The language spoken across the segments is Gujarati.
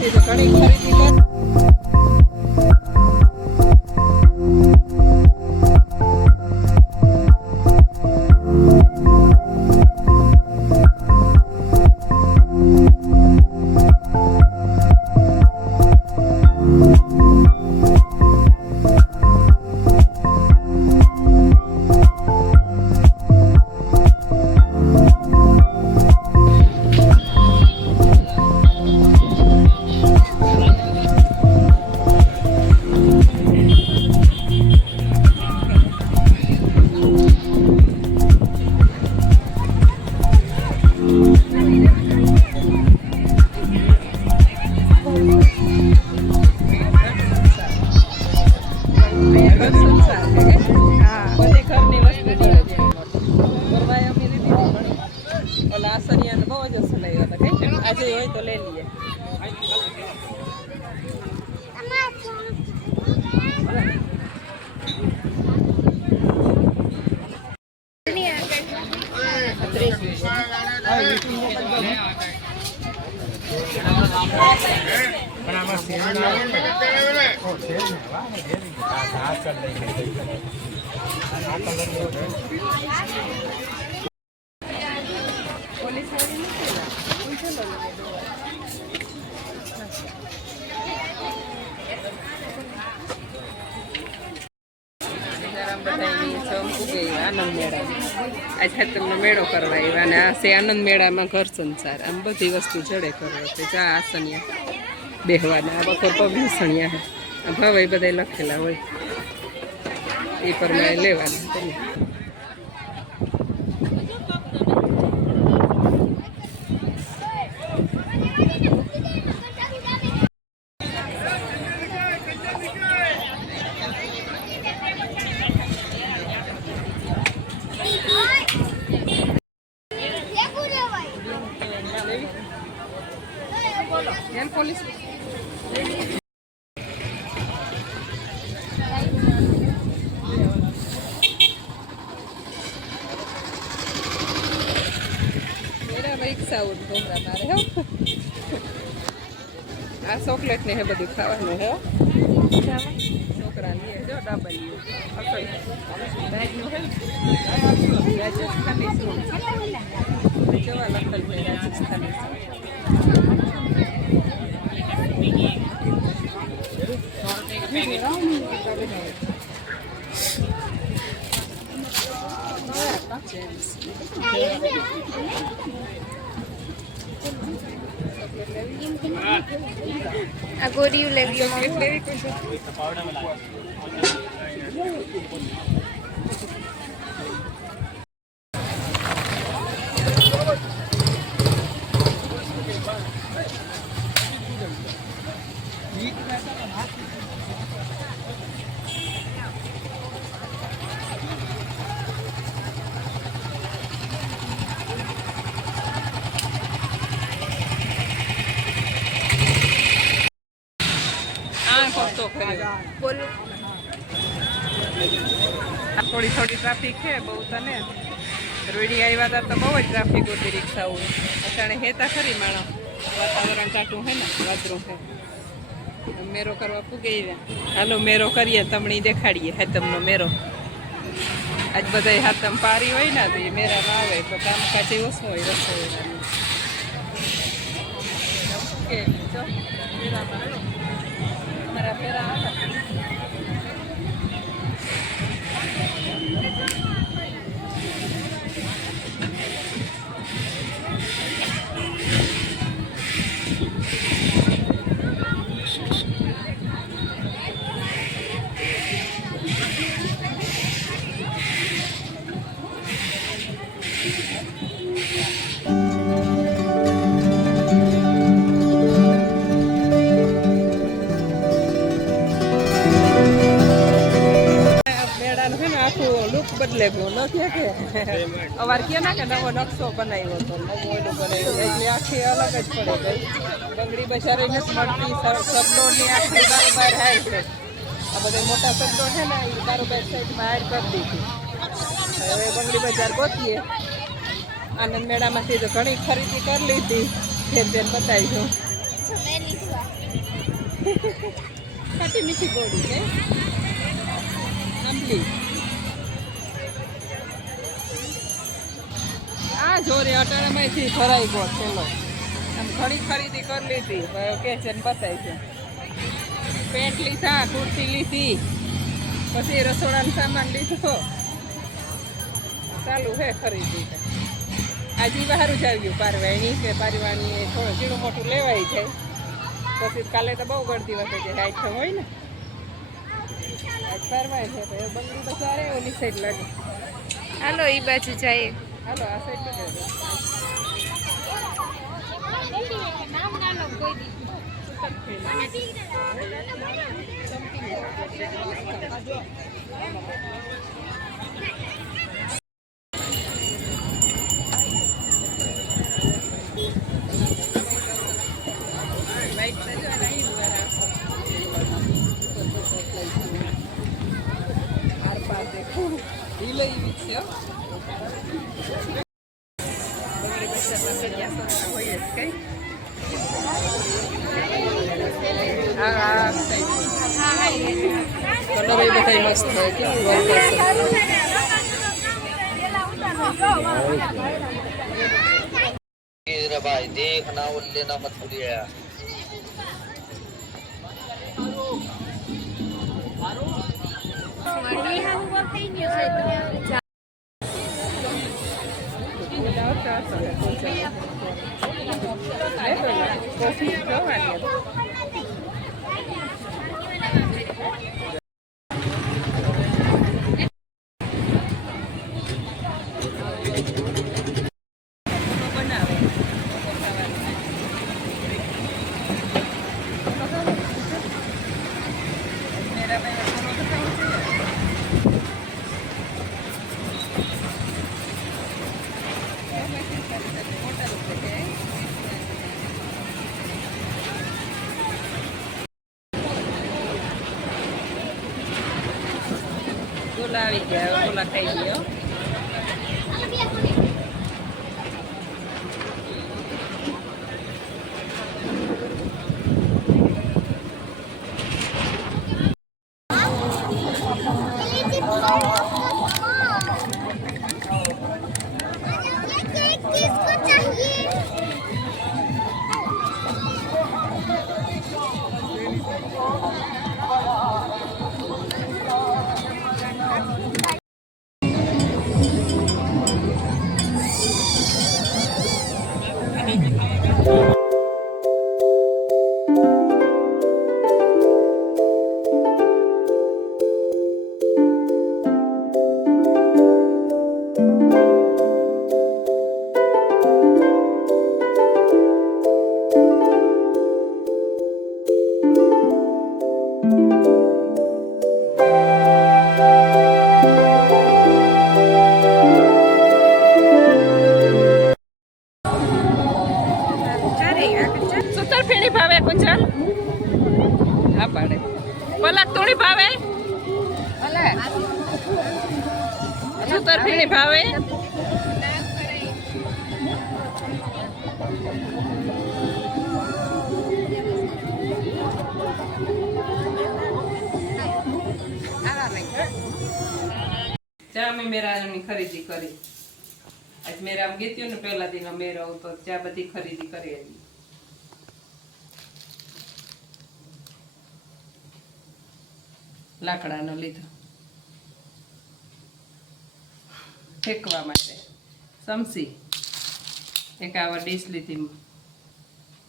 મેળામાંથી તો ઘણી ખરીદી કરી. આજે હોય તો લઈ લઈએ. આનંદ મેળા આજે તમને મેળો કરવા આવ્યા અને આ છે આનંદ મેળામાં ઘર સંસાર આમ બધી વસ્તુ જડે કરવા છે. ચા આસનિયા બેહવાના આ બપોર પબ્લિશણિયા આ ભાવ એ બધા લખેલા હોય એ પ્રમાણે લેવાના. પોલીસ રિક્ષા ઘૂમરા મારે હે આ ચોકલેટ ને હે બધું ખાવાનું હે છોકરા લે જો ડાબલિયું રાજનું હે રાજસ્થાની જવા લખલ છે રાજસ્થાની આ ગોળીઓ લેવી બોલો. થોડી થોડી ટ્રાફિક છે બહુ તને રોડી આવ્યા હતા તો બહુ જ ટ્રાફિક હતી રિક્ષાઓ અચાણે હેતા ખરી માણસ વાતાવરણ કાટું હે ને વાદરું છે મેરો કરવા પૂગી રહ્યા. હાલો મેરો કરીએ તમણી દેખાડીએ હેતમનો મેરો. આજ બધા હાથમ પારી હોય ને તો એ મેરામાં આવે તો કામકાજ ઓછું હોય રસોઈ મેરામાં અમારા ફેરા હતા. બદલે નથી કે અવાર કે ના કે નવો નકશો બનાવ્યો હતો નવો ઓલું બનાવ્યો એટલે આખી અલગ જ પડે ગઈ. બંગડી બજારે નથી મળતી. સબલોડની આખી બારોબાર હાય છે. આ બધા મોટા સબલો છે ને એ બારોબાર સાઈડમાં હાડ કરી દીધી. હવે બંગડી બજાર ગોતીએ. આનંદ મેળામાંથી તો ઘણી ખરીદી કરી લીધી. જેમ જેમ બતાવીશું ખાટી મીઠી ગોળી છે આંબલી. આ જોરે અટાણામાંથી ભરાઈ ગયો પેલો. આમ ઘણી ખરીદી કરી લીધી કે છે ને બતાય છે. પેન્ટ લીધા, કુર્તી લીધી, પછી રસોડાનો સામાન લીધો. ચાલુ હે ખરીદી. આજે બહાર જ આવ્યું પારવાણી કે પારવાની થોડું ઝીણું મોટું લેવાય જાય. પછી કાલે તો બહુ ગળદી વખતે છે રાઈટ હોય ને આજ પારવાય છે તો એ બંગડી તો ચારે ઓલી સાઈડ લાગે. હાલો ઈ બાજુ જઈએ. હાલો આ સાઈડ લાગે. મસ્ત भाई देखना और लेना मत भूलिएगा। આવી ગયા ઓલા ખાઈ ગયો. સુતરફેણી ભાવે કુંજલ હા પાડે પલક તોડી ભાવે સુતરફેણી ભાવે ચા મેં મેરાની ખરીદી કરી. આજ મેરા ગીત્યું ને પહેલા દિન મેરો તો ચા બધી ખરીદી કરી હતી. લાકડાનો લીધો ફેંકવા માટે. સમસી એક આવા ડીશ લીધી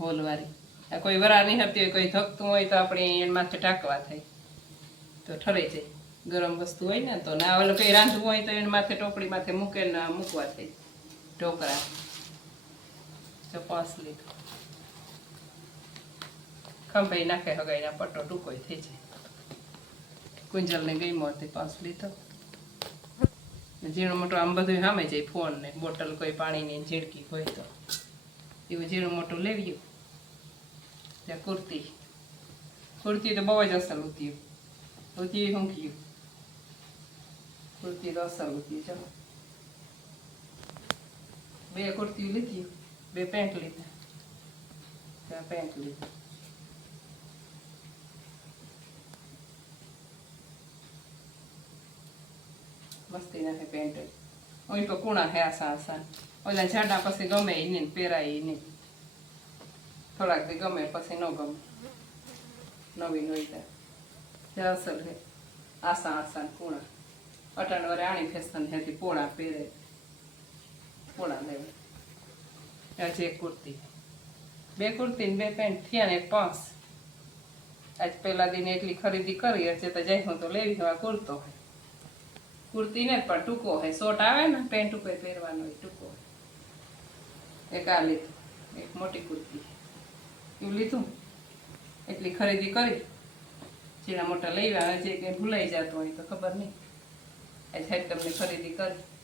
હોલવાળી. આ કોઈ વરા નહીં હતી હોય, કોઈ ધકતું હોય તો આપણે એના માથે ટાંકવા થાય તો ઠરે જાય. ગરમ વસ્તુ હોય ને તો ના ઓલું કંઈ રાંધવું હોય તો એના માથે ટોપડી માથે મૂકે ને મૂકવા થાય ઢોકળા. ચપાસ લીધો ખંભાઈ નાખે હગાઈના પટ્ટો ટૂંકો થઈ જાય. કુંજલને ગઈ મોતી પાસ લીધો. ઝીણું મોટું આમ બધું સામે જાય. ફોન ને બોટલ કોઈ પાણીની ઝીણકી હોય તો એવું ઝીણું મોટું લેવ્યું. ત્યાં કુર્તી તો બહુ જ અસલ ઉત્યું ઊંઘ્યું. કુર્તી તો અસલ ઉતી. ચાલો 2 કુર્તી લીધી, 2 પેન્ટ લીધા. આ પેન્ટ લીધું. મસ્તી નાખે પેન્ટ. ઓય તો કુણા હે આસા આસા. ઓલા જાડા પછી ગમે ઈ નહીં, પહેરાય ઈ નહીં. થોડાક દી ગમે પછી ન ગમે. નવી હોય ત્યાં અસલ હે આસા આસા કુણા. અટાણ વરે આણી ફેશન હતી પોળા પહેરે. પોળા લેવા. આજે એક કુર્તી. 2 કુર્તી ને 2 પેન્ટ થયા ને 5. આજ પહેલા દિને એટલી ખરીદી કરી હશે તો જઈ હું તો લેવી હવે કુર્તો હોય. કુર્તી ને પણ ટૂંકો હોય, શોર્ટ આવે ને પેન્ટ ઉપર પહેરવાનો હોય ટૂંકો હોય. એક આ લીધું, એક મોટી કુર્તી એવું લીધું. એટલી ખરીદી કરી. જેના મોટા લઈ આવ્યા જે કંઈ ભૂલાઈ જતો હોય તો ખબર નહીં. આજ તમને ખરીદી કરી.